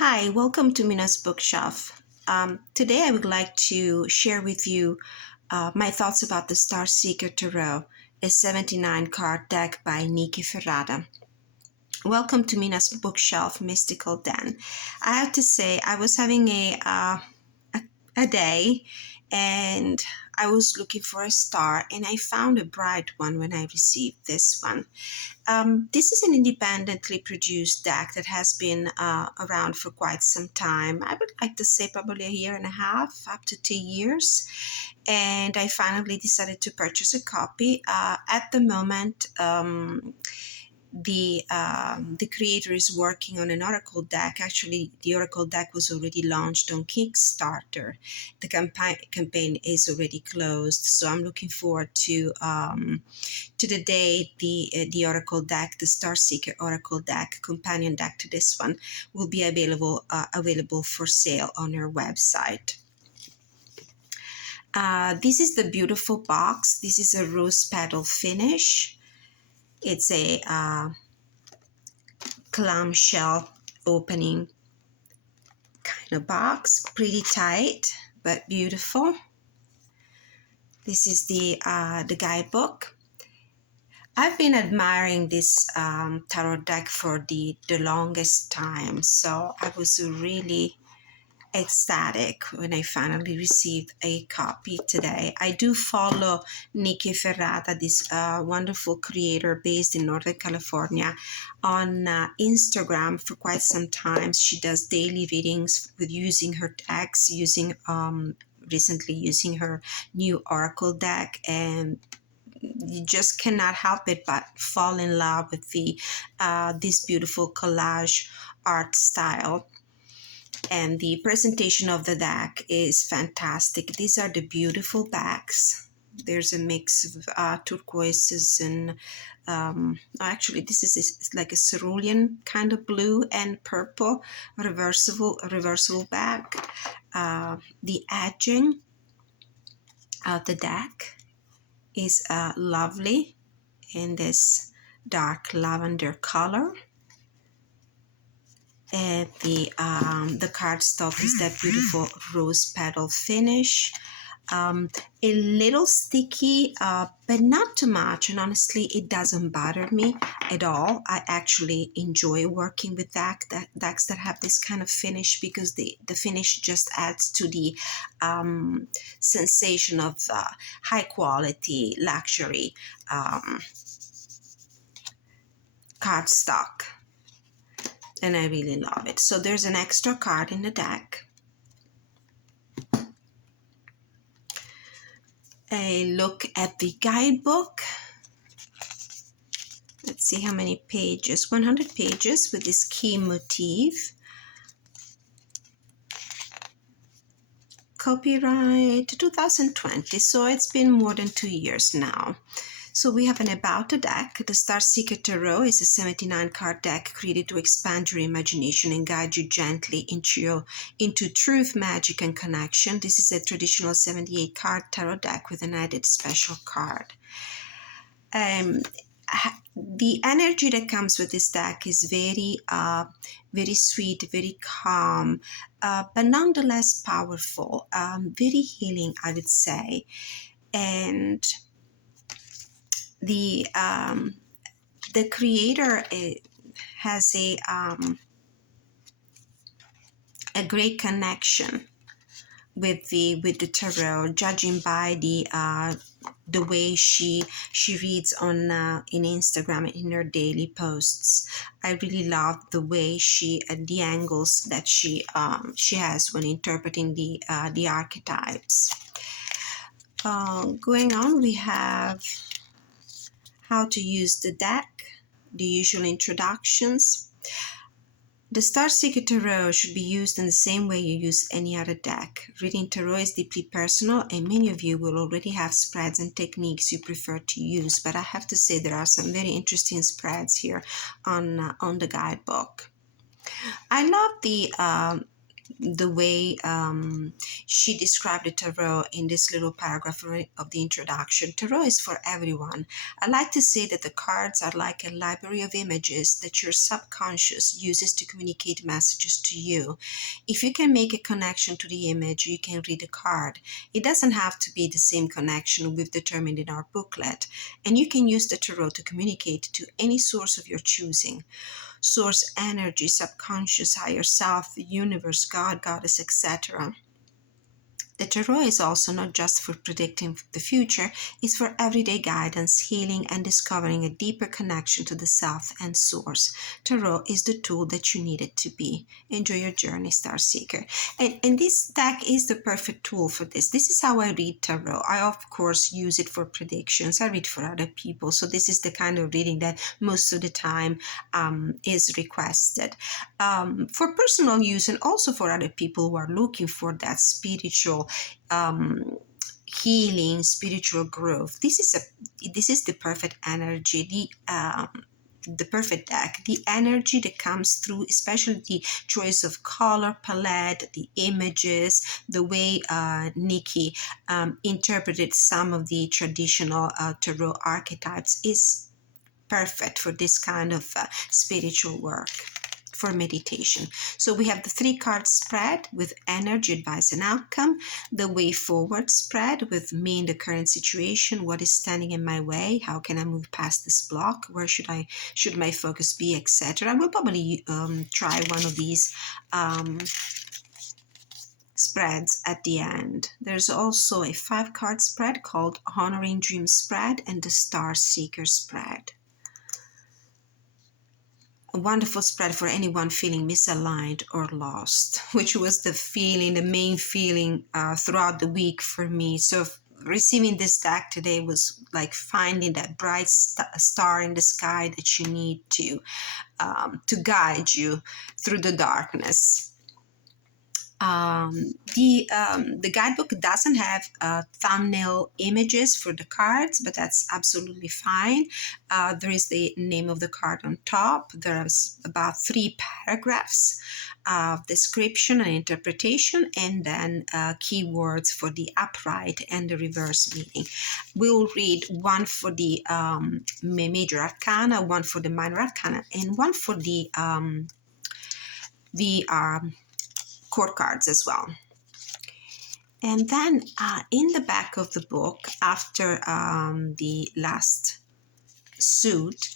Hi, welcome to Mina's Bookshelf. Today I would like to share with you my thoughts about the Star Seeker Tarot, a 79 card deck by Nicky Ferrada. Welcome to Mina's Bookshelf Mystical Den. I have to say, I was having a day and I was looking for a star and I found a bright one when I received this one. This is an independently produced deck that has been around for quite some time. I would like to say probably a year and a half, up to 2 years. And I finally decided to purchase a copy. At the moment, the creator is working on an oracle deck. Actually, the oracle deck was already launched on Kickstarter. The campaign is already closed, so I'm looking forward to the day the oracle deck, the Star Seeker oracle deck, companion deck to this one, will be available for sale on her website. This is the beautiful box. This is a rose petal finish. It's a clamshell opening kind of box, pretty tight but beautiful. This is the guidebook. I've been admiring this tarot deck for the longest time, so I was really ecstatic when I finally received a copy today. I do follow Nicky Ferrada, this wonderful creator based in Northern California, on Instagram for quite some time. She does daily readings with using her decks, recently using her new oracle deck, and you just cannot help it but fall in love with this beautiful collage art style. And the presentation of the deck is fantastic. These are the beautiful backs. There's a mix of turquoises and actually this is like a cerulean kind of blue and purple reversible back. The edging of the deck is lovely in this dark lavender color. And the cardstock is that beautiful rose petal finish. A little sticky, but not too much, and honestly it doesn't bother me at all. I actually enjoy working with decks that have this kind of finish, because the finish just adds to the sensation of high quality luxury cardstock. And I really love it. So there's an extra card in the deck. A look at the guidebook. Let's see how many pages. 100 pages with this key motif. Copyright 2020, so it's been more than 2 years now. So we have an about the deck. The Star Seeker Tarot is a 79 card deck created to expand your imagination and guide you gently into truth, magic, and connection. This is a traditional 78 card tarot deck with an added special card. The energy that comes with this deck is very sweet, very calm, but nonetheless powerful, very healing, I would say. And the creator has a great connection with the tarot, judging by the way she reads on in Instagram in her daily posts. I really love the way the angles that she has when interpreting the archetypes. Going on, we have how to use the deck, the usual introductions. The Star Seeker Tarot should be used in the same way you use any other deck. Reading Tarot is deeply personal, and many of you will already have spreads and techniques you prefer to use, but I have to say there are some very interesting spreads here on the guidebook. I love the way she described the tarot in this little paragraph of the introduction. Tarot is for everyone. I like to say that the cards are like a library of images that your subconscious uses to communicate messages to you. If you can make a connection to the image, you can read the card. It doesn't have to be the same connection we've determined in our booklet, and you can use the tarot to communicate to any source of your choosing. Source energy, subconscious, higher self, the universe, God, goddess, etc. The tarot is also not just for predicting the future, it's for everyday guidance, healing, and discovering a deeper connection to the self and source. Tarot is the tool that you need it to be. Enjoy your journey, Star Seeker. And this deck is the perfect tool for this. This is how I read tarot. I, of course, use it for predictions. I read for other people. So this is the kind of reading that most of the time is requested. For personal use and also for other people who are looking for that spiritual healing, spiritual growth. This is the perfect energy, the perfect deck, the energy that comes through, especially the choice of color palette, the images, the way Nicky interpreted some of the traditional tarot archetypes is perfect for this kind of spiritual work, for meditation. So we have the 3-card spread with energy, advice, and outcome, the way forward spread with me in the current situation, what is standing in my way, how can I move past this block, where should my focus be, etc. We'll probably try one of these spreads at the end. There's also a 5-card spread called Honoring Dream Spread and the Star Seeker spread. A wonderful spread for anyone feeling misaligned or lost, which was the main feeling throughout the week for me. So receiving this deck today was like finding that bright star in the sky that you need to guide you through the darkness. The guidebook doesn't have thumbnail images for the cards, but that's absolutely fine. There is the name of the card on top. There's about 3 paragraphs of description and interpretation, and then keywords for the upright and the reverse meaning. We'll read one for the major arcana, one for the minor arcana, and one for the court cards as well. And then in the back of the book, after the last suit,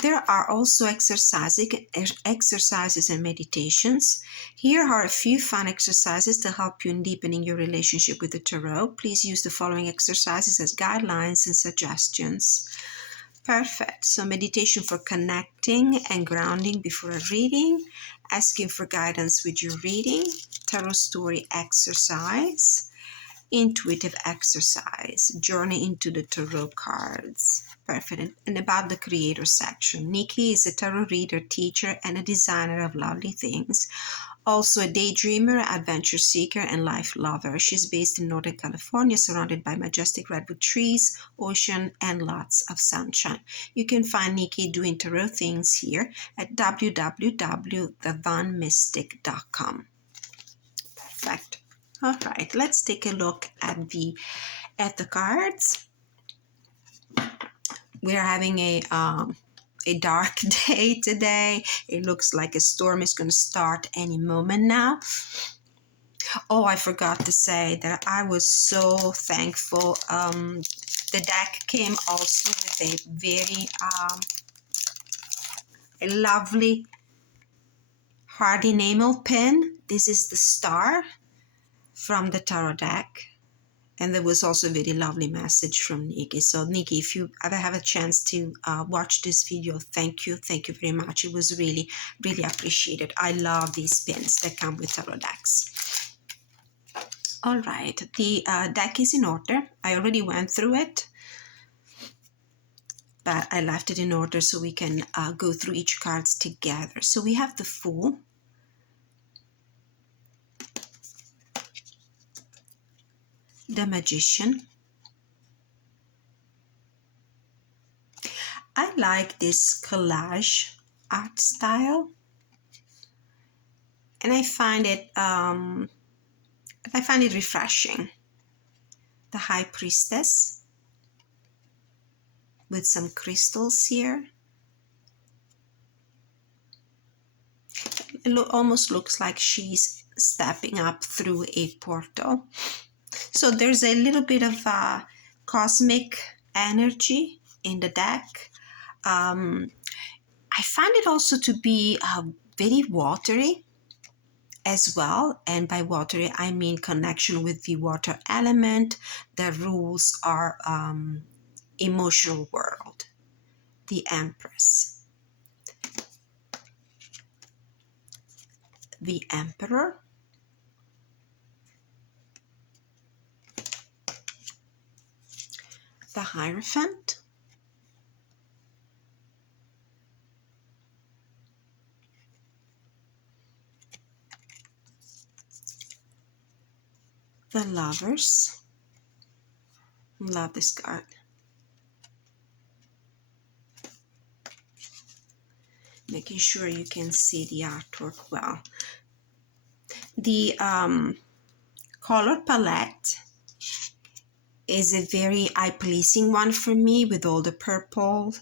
there are also exercises and meditations. Here are a few fun exercises to help you in deepening your relationship with the tarot. Please use the following exercises as guidelines and suggestions. Perfect. So meditation for connecting and grounding before a reading, asking for guidance with your reading, tarot story exercise, intuitive exercise, journey into the tarot cards. Perfect. And about the creator section. Nicky is a tarot reader, teacher, and a designer of lovely things. Also a daydreamer, adventure seeker, and life lover. She's based in Northern California, surrounded by majestic redwood trees, ocean, and lots of sunshine. You can find Nicky doing tarot things here at www.thevanmystic.com. Perfect. All right, let's take a look at the cards. We're having a dark day today. It looks like a storm is going to start any moment now. Oh, I forgot to say that I was so thankful. The deck came also with a very a lovely heart enamel pin. This is the star from the tarot deck. And there was also a very lovely message from Nicky. So Nicky, if you ever have a chance to watch this video, thank you. Thank you very much. It was really, really appreciated. I love these pins that come with tarot decks. All right, the deck is in order. I already went through it, but I left it in order so we can go through each cards together. So we have the Fool, the Magician. I like this collage art style. and I find it refreshing. The High Priestess with some crystals here. It almost looks like she's stepping up through a portal. So there's a little bit of cosmic energy in the deck. I find it also to be very watery as well. And by watery, I mean connection with the water element. The rules are emotional world. The Empress. The Emperor. The Hierophant. The Lovers. Love this card. Making sure you can see the artwork well. The color palette is a very eye-pleasing one for me, with all the purple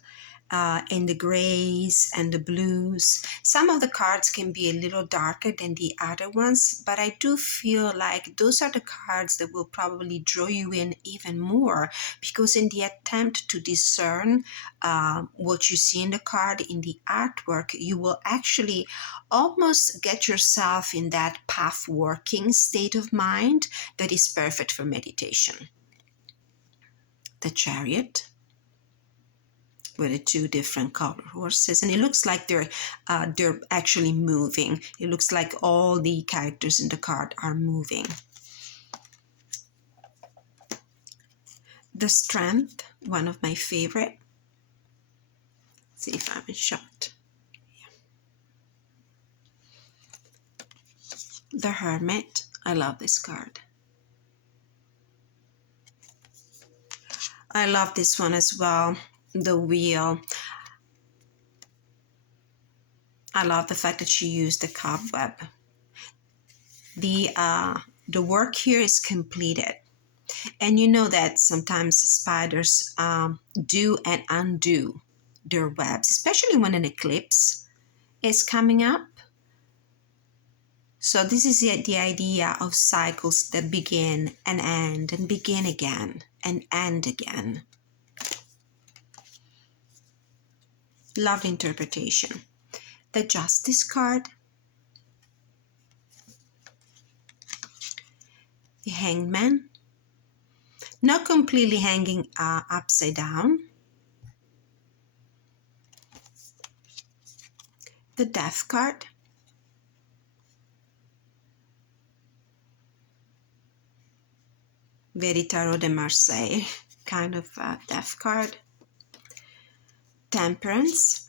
and the grays and the blues. Some of the cards can be a little darker than the other ones, but I do feel like those are the cards that will probably draw you in even more, because in the attempt to discern what you see in the card, in the artwork, you will actually almost get yourself in that path working state of mind that is perfect for meditation. The Chariot with the two different color horses, and it looks like they're actually moving. It looks like all the characters in the card are moving. The Strength, one of my favorite. Let's see if I'm in shot. Yeah. The Hermit, I love this card. I love this one as well. The Wheel. I love the fact that she used the cobweb. The work here is completed. And you know that sometimes spiders do and undo their webs, especially when an eclipse is coming up. So this is the idea of cycles that begin and end and begin again and end again. Lovely interpretation. The Justice card. The Hangman. Not completely hanging upside down. The Death card. Very Tarot de Marseille kind of Death card. Temperance.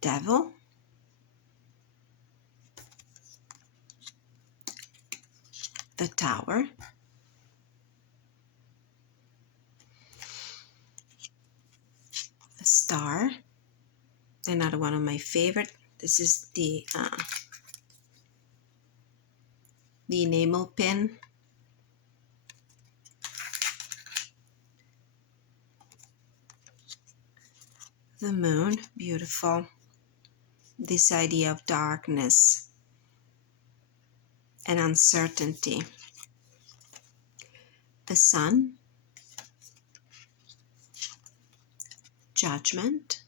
Devil. The Tower. The Star. Another one of my favorite. This is the enamel pin. The Moon, beautiful. This idea of darkness and uncertainty. The Sun. Judgment.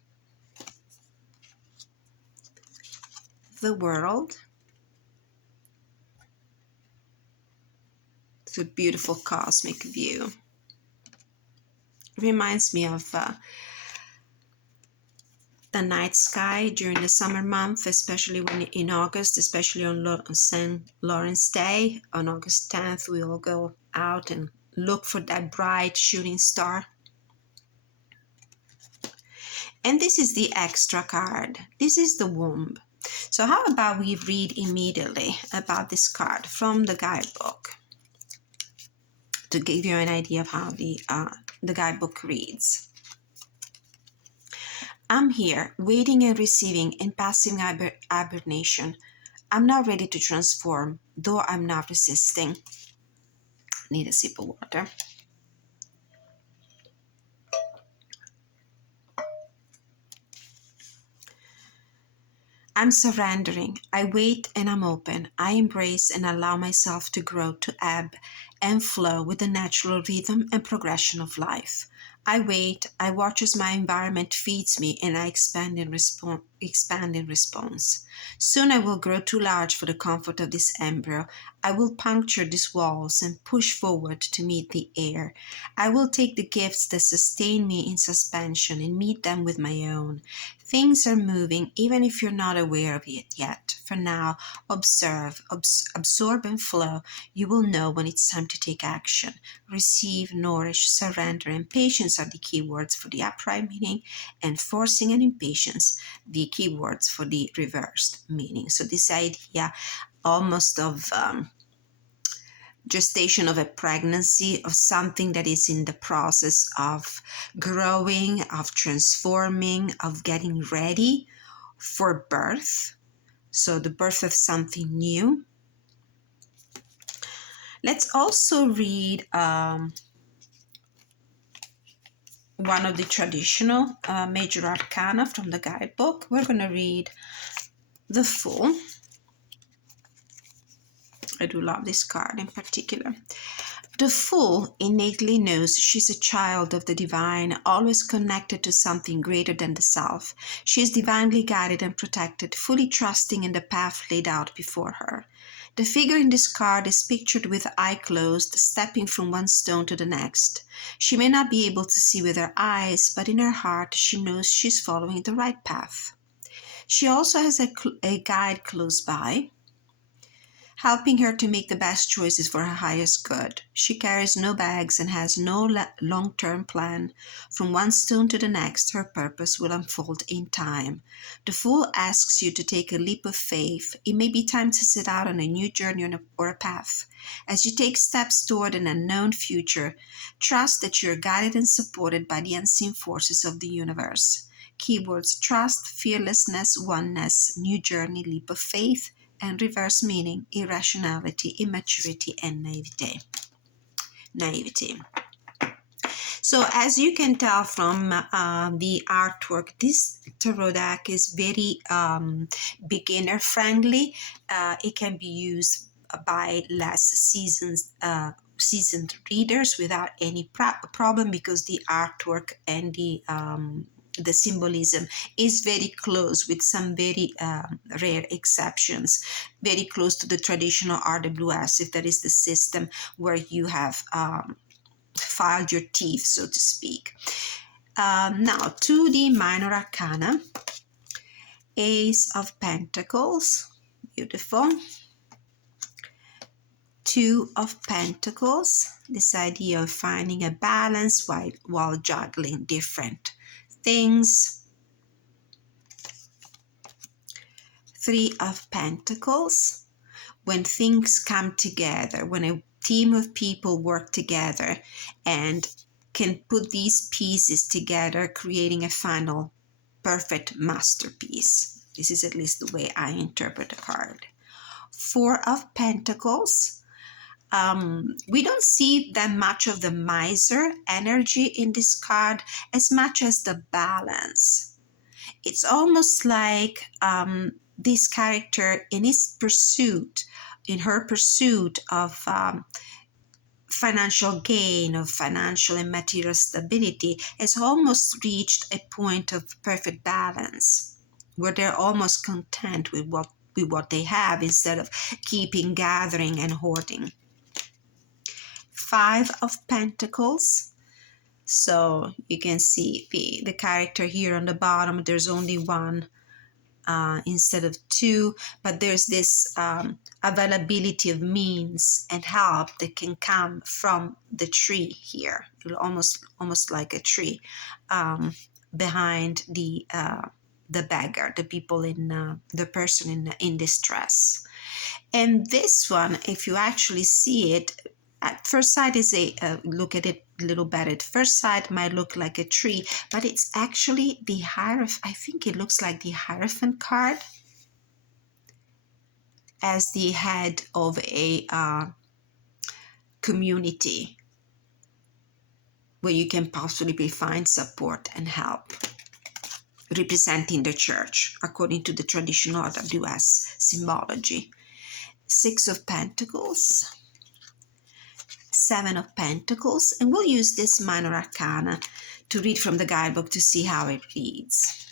The World. It's a beautiful cosmic view. It reminds me of the night sky during the summer month, especially when in August, especially on St. Lawrence Day. On August 10th, we all go out and look for that bright shooting star. And this is the extra card. This is the Womb. So how about we read immediately about this card from the guidebook to give you an idea of how the guidebook reads. I'm here, waiting and receiving in passive hibernation. I'm not ready to transform, though I'm not resisting. Need a sip of water. I'm surrendering. I wait and I'm open. I embrace and allow myself to grow, to ebb and flow with the natural rhythm and progression of life. I wait, I watch as my environment feeds me, and I expand in response. Soon I will grow too large for the comfort of this embryo. I will puncture these walls and push forward to meet the air. I will take the gifts that sustain me in suspension and meet them with my own. Things are moving even if you're not aware of it yet. For now, observe, absorb and flow. You will know when it's time to take action. Receive, nourish, surrender, and patience are the key words for the upright meaning, and forcing and impatience, the key words for the reversed meaning. So this idea almost of gestation of a pregnancy, of something that is in the process of growing, of transforming, of getting ready for birth. So the birth of something new. Let's also read one of the traditional major arcana from the guidebook. We're going to read the Fool. I do love this card in particular. The Fool innately knows she's a child of the divine, always connected to something greater than the self. She is divinely guided and protected, fully trusting in the path laid out before her. The figure in this card is pictured with eye closed, stepping from one stone to the next. She may not be able to see with her eyes, but in her heart she knows she's following the right path. She also has a guide close by, helping her to make the best choices for her highest good. She carries no bags and has no long-term plan. From one stone to the next, her purpose will unfold in time. The Fool asks you to take a leap of faith. It may be time to set out on a new journey or a path. As you take steps toward an unknown future, trust that you are guided and supported by the unseen forces of the universe. Keywords: trust, fearlessness, oneness, new journey, leap of faith, and reverse meaning: irrationality, immaturity, and naivety. So as you can tell from the artwork, this tarot deck is very beginner friendly. It can be used by less seasoned readers without any problem, because the artwork and the symbolism is very close, with some very rare exceptions, very close to the traditional RWS, if that is the system where you have filed your teeth, so to speak. Now to the minor arcana. Ace of Pentacles, beautiful. Two of Pentacles, this idea of finding a balance while juggling different things. Three of Pentacles, when things come together, when a team of people work together and can put these pieces together, creating a final perfect masterpiece. This is at least the way I interpret the card. Four of Pentacles. We don't see that much of the miser energy in this card as much as the balance. It's almost like this character in her pursuit of financial gain, of financial and material stability, has almost reached a point of perfect balance, where they're almost content with what they have, instead of gathering and hoarding. Five of Pentacles. So you can see the character here on the bottom, there's only one instead of two, but there's this availability of means and help that can come from the tree here, almost like a tree behind the beggar, the people the person in distress. And this one, if you actually see it, at first sight, is look at it a little bit at first sight might look like a tree, but it's actually the Hierophant. I think it looks like the Hierophant card as the head of a community where you can possibly find support and help, representing the church according to the traditional RWS symbology. 6 of Pentacles, 7 of Pentacles, and we'll use this minor arcana to read from the guidebook to see how it reads.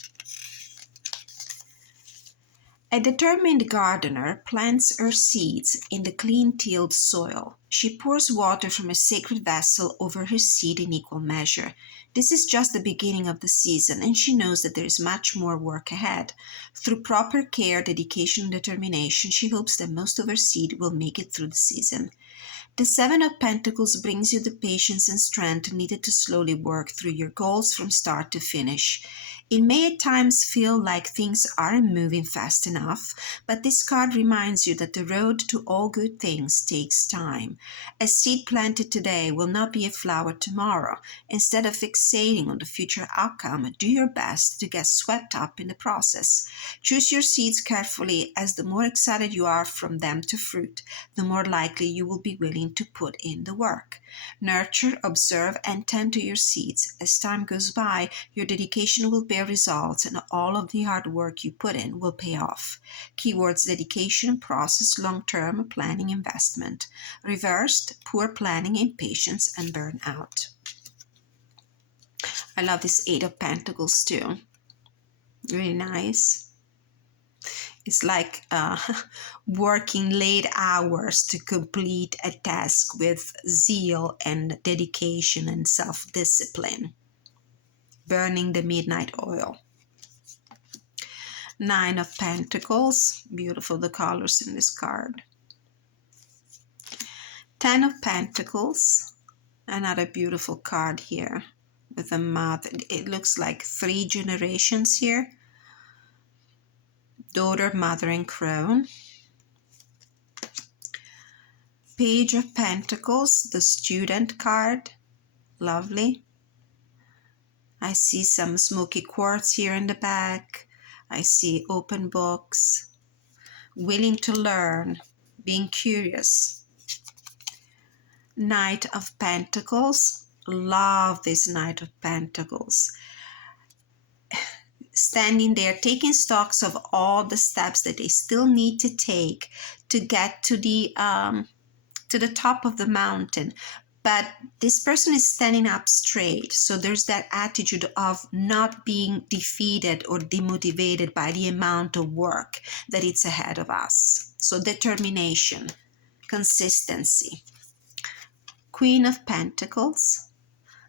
A determined gardener plants her seeds in the clean-tilled soil. She pours water from a sacred vessel over her seed in equal measure. This is just the beginning of the season, and she knows that there is much more work ahead. Through proper care, dedication, and determination, she hopes that most of her seed will make it through the season. The 7 of Pentacles brings you the patience and strength needed to slowly work through your goals from start to finish. It may at times feel like things aren't moving fast enough, but this card reminds you that the road to all good things takes time. A seed planted today will not be a flower tomorrow. Instead of fixating on the future outcome, do your best to get swept up in the process. Choose your seeds carefully, as the more excited you are from them to fruit, the more likely you will be willing to put in the work. Nurture, observe, and tend to your seeds. As time goes by, your dedication will bear results, and all of the hard work you put in will pay off. Keywords: dedication, process, long-term planning, investment. Reversed: poor planning, impatience, and burnout. I love this 8 of Pentacles too. Really nice. It's like working late hours to complete a task with zeal and dedication and self-discipline. Burning the midnight oil. 9 of Pentacles. Beautiful the colors in this card. 10 of Pentacles. Another beautiful card here with a mother. It looks like 3 generations here. Daughter, mother, and crone. Page of Pentacles, the student card. Lovely. I see some smoky quartz here in the back. I see open books. Willing to learn. Being curious. Knight of Pentacles. Love this Knight of Pentacles. Standing there, taking stocks of all the steps that they still need to take to get to the top of the mountain. But this person is standing up straight. So there's that attitude of not being defeated or demotivated by the amount of work that it's ahead of us. So determination, consistency. Queen of Pentacles.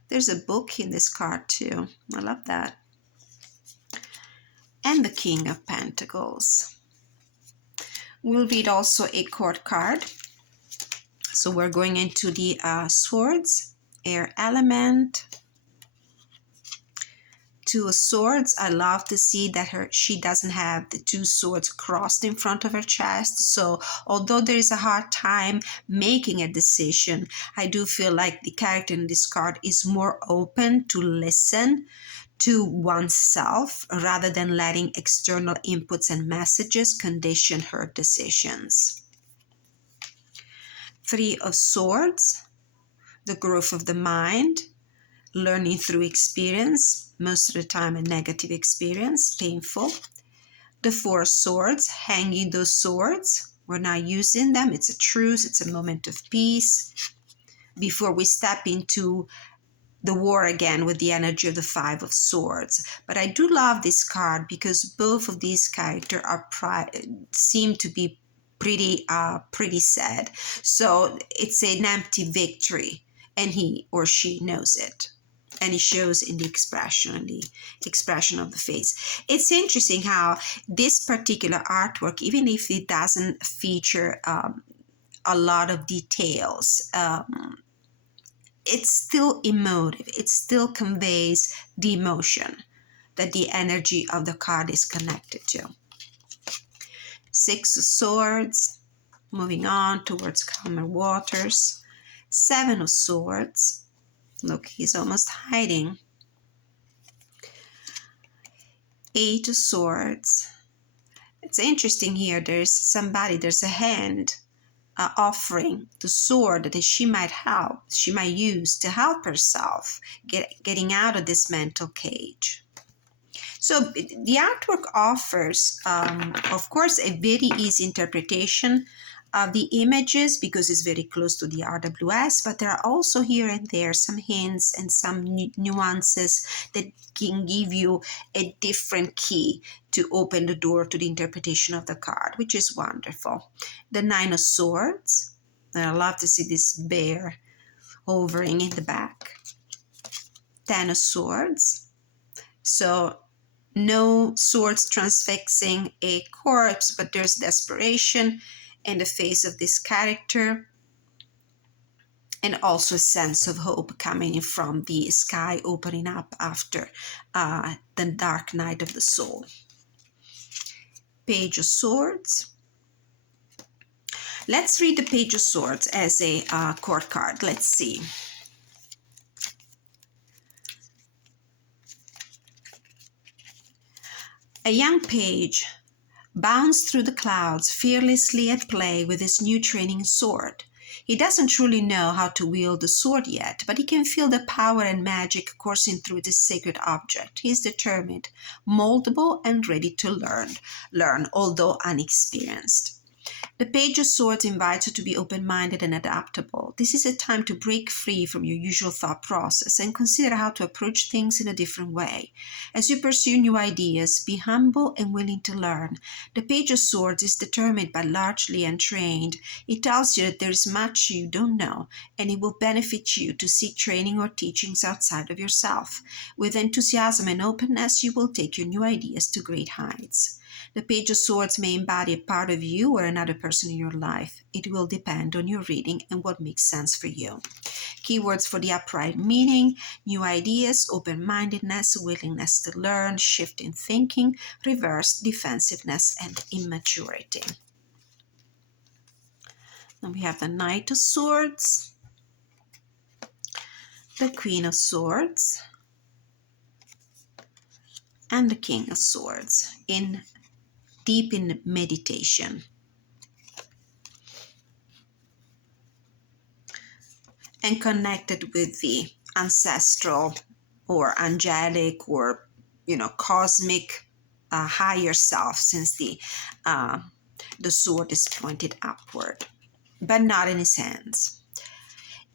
There's a book in this card too. I love that. And the King of Pentacles. We'll read also a court card. So we're going into the swords, air element. 2 of Swords. I love to see that she doesn't have the 2 swords crossed in front of her chest. So although there is a hard time making a decision, I do feel like the character in this card is more open to listen to oneself rather than letting external inputs and messages condition her decisions. 3 of Swords, the growth of the mind, learning through experience, most of the time a negative experience, painful. The 4 of Swords, hanging those swords. We're not using them. It's a truce. It's a moment of peace before we step into the war again with the energy of the 5 of Swords. But I do love this card because both of these characters seem to be pretty sad. So it's an empty victory, and he or she knows it. And it shows in the expression of the face. It's interesting how this particular artwork, even if it doesn't feature a lot of details, it's still emotive. It still conveys the emotion that the energy of the card is connected to. 6 of Swords, moving on towards calmer waters. 7 of Swords, Look, he's almost hiding. Eight of Swords. It's interesting here. There's a hand offering the sword that she might use to help herself getting out of this mental cage. So the artwork offers, of course, a very easy interpretation of the images because it's very close to the RWS, but there are also here and there some hints and some nuances that can give you a different key to open the door to the interpretation of the card, which is wonderful. The Nine of Swords. I love to see this bear hovering in the back. Ten of Swords. So no swords transfixing a corpse, but there's desperation in the face of this character, and also a sense of hope coming in from the sky opening up after the dark night of the soul. Page of Swords. Let's read the Page of Swords as a court card. Let's see. A young page bounds through the clouds, fearlessly at play with his new training sword. He doesn't truly know how to wield the sword yet, but he can feel the power and magic coursing through this sacred object. He is determined, moldable, and ready to learn, although unexperienced. The Page of Swords invites you to be open-minded and adaptable. This is a time to break free from your usual thought process and consider how to approach things in a different way. As you pursue new ideas, be humble and willing to learn. The Page of Swords is determined but largely untrained. It tells you that there is much you don't know, and it will benefit you to seek training or teachings outside of yourself. With enthusiasm and openness, you will take your new ideas to great heights. The Page of Swords may embody a part of you or another person in your life. It will depend on your reading and what makes sense for you. Keywords for the upright meaning: new ideas, open-mindedness, willingness to learn, shift in thinking, reverse defensiveness, and immaturity. Then we have the Knight of Swords, the Queen of Swords, and the King of Swords deep in meditation. And connected with the ancestral or angelic or, cosmic higher self, since the sword is pointed upward, but not in his hands.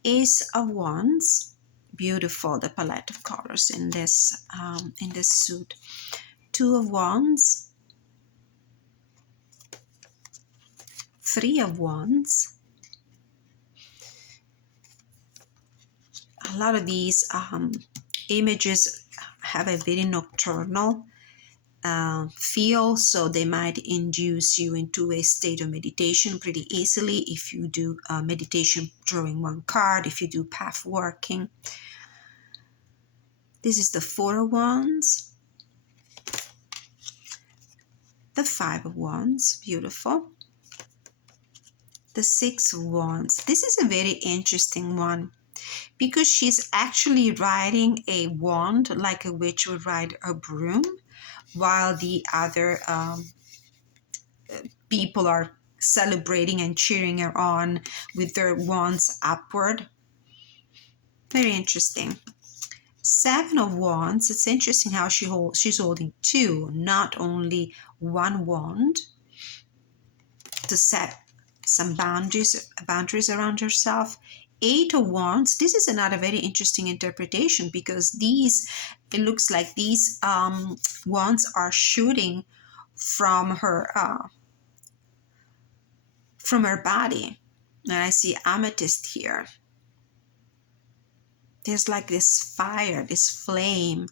Ace of Wands, beautiful, the palette of colors in this suit. Two of Wands, Three of Wands. A lot of these images have a very nocturnal feel, so they might induce you into a state of meditation pretty easily if you do meditation drawing one card, if you do path working. This is the Four of Wands, the Five of Wands, beautiful. The Six of Wands. This is a very interesting one because she's actually riding a wand like a witch would ride a broom, while the other people are celebrating and cheering her on with their wands upward. Very interesting. Seven of Wands. It's interesting how she's holding two, not only one wand, to set some boundaries around herself. Eight of Wands. This is another very interesting interpretation because it looks like these wands are shooting from her body. And I see amethyst here. There's like this fire, this flame.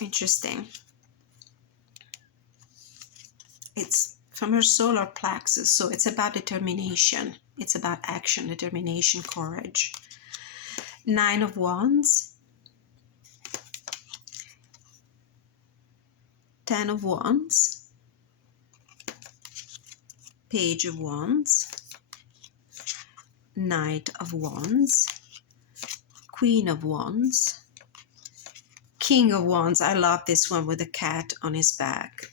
Interesting. It's from her solar plexus, so it's about determination. It's about action, determination, courage. Nine of Wands. 10 of Wands. Page of Wands, Knight of Wands, Queen of Wands, King of Wands. I love this one with the cat on his back.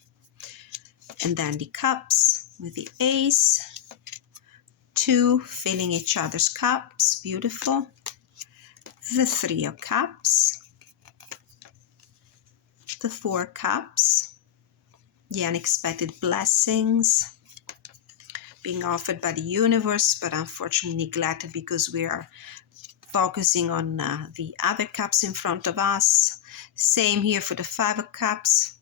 And then the Cups with the Ace, 2 filling each other's cups, beautiful. The 3 of Cups, the 4 Cups, the unexpected blessings being offered by the universe, but unfortunately neglected because we are focusing on the other cups in front of us. Same here for the 5 of Cups,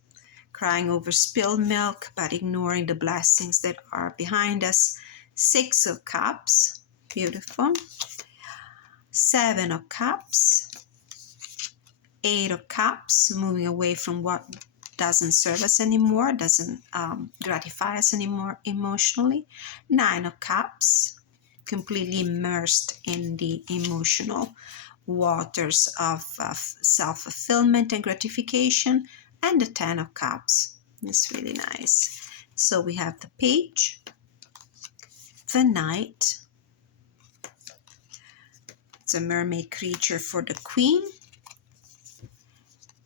crying over spilled milk, but ignoring the blessings that are behind us. 6 of Cups, beautiful. 7 of Cups, 8 of Cups, moving away from what doesn't serve us anymore, doesn't gratify us anymore emotionally. 9 of Cups, completely immersed in the emotional waters of self-fulfillment and gratification. And the 10 of Cups. It's really nice. So we have the Page, the Knight. It's a mermaid creature for the Queen.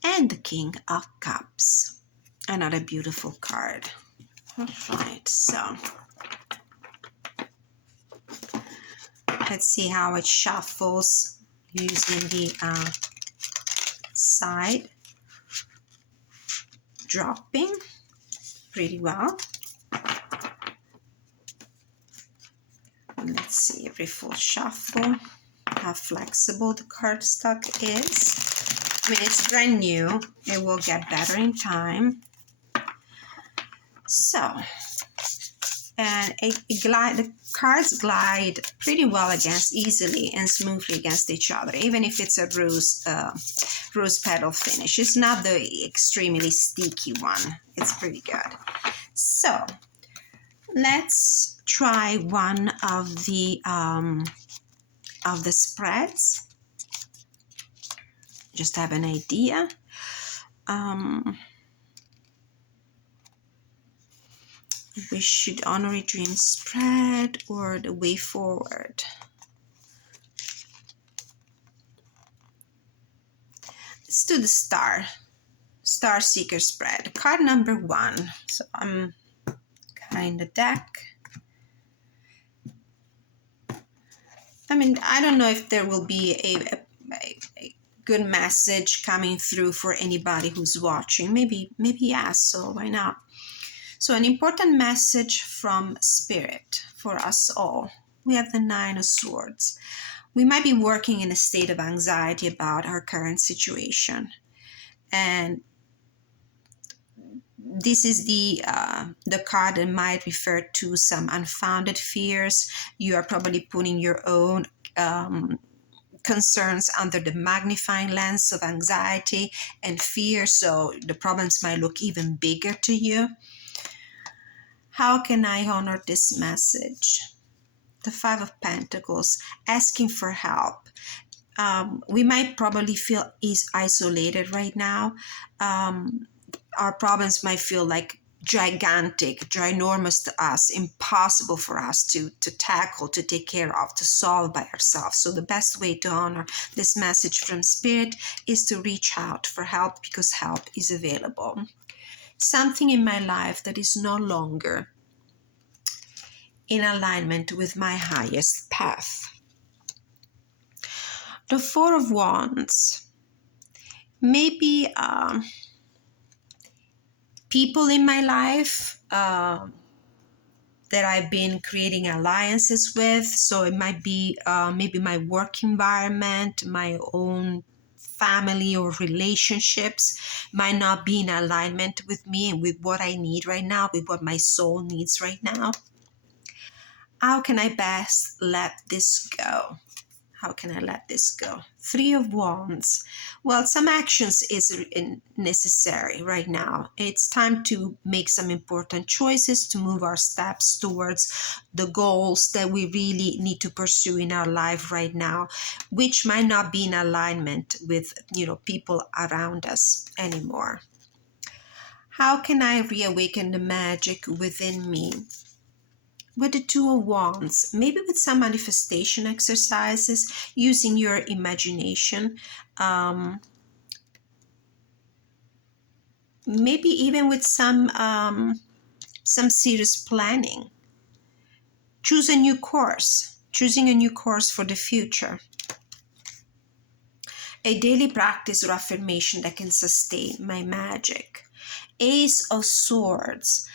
And the King of Cups. Another beautiful card. All right, so let's see how it shuffles using the side dropping pretty well. Let's see every full shuffle, how flexible the cardstock is. I mean, it's brand new. It will get better in time. So, and the cards glide pretty well easily and smoothly against each other, even if it's a rose petal finish. It's not the extremely sticky one. It's pretty good. So, let's try one of the spreads. Just have an idea. We should honor a dream spread or the way forward. Let's do the star seeker spread, card number 1. So I'm kind of deck. I mean, I don't know if there will be a good message coming through for anybody who's watching. Maybe yes, so why not? So an important message from Spirit for us all. We have the 9 of Swords. We might be working in a state of anxiety about our current situation. And this is the card that might refer to some unfounded fears. You are probably putting your own concerns under the magnifying lens of anxiety and fear, so the problems might look even bigger to you. How can I honor this message? The 5 of Pentacles, asking for help. We might probably feel isolated right now. Our problems might feel like gigantic, ginormous to us, impossible for us to tackle, to take care of, to solve by ourselves. So the best way to honor this message from Spirit is to reach out for help, because help is available. Something in my life that is no longer in alignment with my highest path. The 4 of Wands. Maybe people in my life that I've been creating alliances with. So it might be maybe my work environment, my own family or relationships might not be in alignment with me and with what I need right now, with what my soul needs right now. How can I best let this go? How can I let this go? 3 of Wands. Well, some actions is necessary right now. It's time to make some important choices to move our steps towards the goals that we really need to pursue in our life right now, which might not be in alignment with, people around us anymore. How can I reawaken the magic within me? with the Two of Wands, maybe with some manifestation exercises, using your imagination, maybe even with some serious planning. Choosing a new course for the future. A daily practice or affirmation that can sustain my magic. Ace of Swords.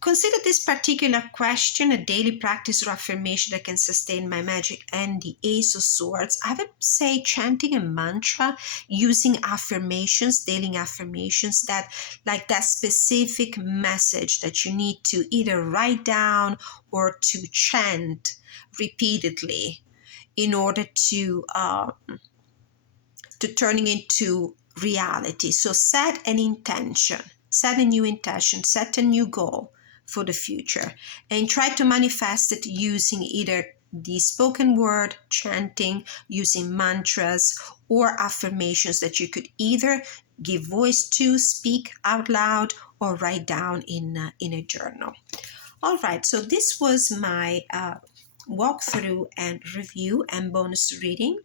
Consider this particular question a daily practice or affirmation that can sustain my magic, and the Ace of Swords. I would say chanting a mantra, using affirmations, daily affirmations, that like that specific message that you need to either write down or to chant repeatedly in order to turning into reality. So set an intention, set a new intention, set a new goal for the future, and try to manifest it using either the spoken word, chanting, using mantras, or affirmations that you could either give voice to, speak out loud, or write down in a journal. All right, so this was my walkthrough and review and bonus reading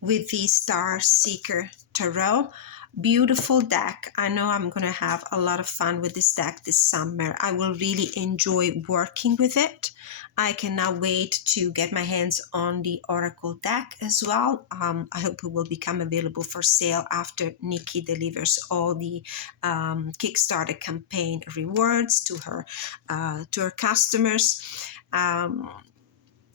with the Star Seeker Tarot. Beautiful deck. I know I'm going to have a lot of fun with this deck this summer. I will really enjoy working with it. I cannot wait to get my hands on the Oracle deck as well. I hope it will become available for sale after Nicky delivers all the Kickstarter campaign rewards to her customers.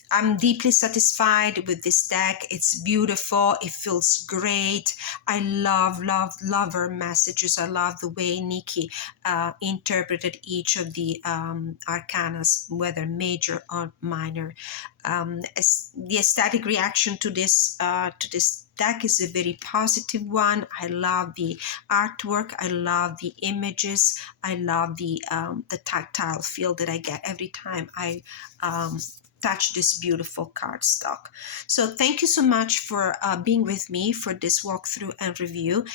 I'm deeply satisfied with this deck. It's beautiful. It feels great. I love her messages. I love the way Nicky interpreted each of the arcanas, whether major or minor. The aesthetic reaction to this deck is a very positive one. I love the artwork. I love the images. I love the tactile feel that I get every time I touch this beautiful cardstock. So thank you so much for being with me for this walkthrough and review.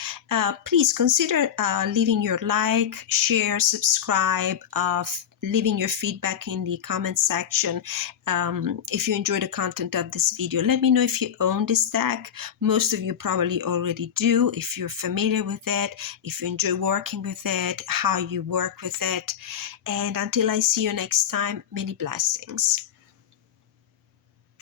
Please consider leaving your like, share, subscribe, leaving your feedback in the comment section. If you enjoy the content of this video, let me know if you own this deck. Most of you probably already do. If you're familiar with it, if you enjoy working with it, how you work with it. And until I see you next time, many blessings.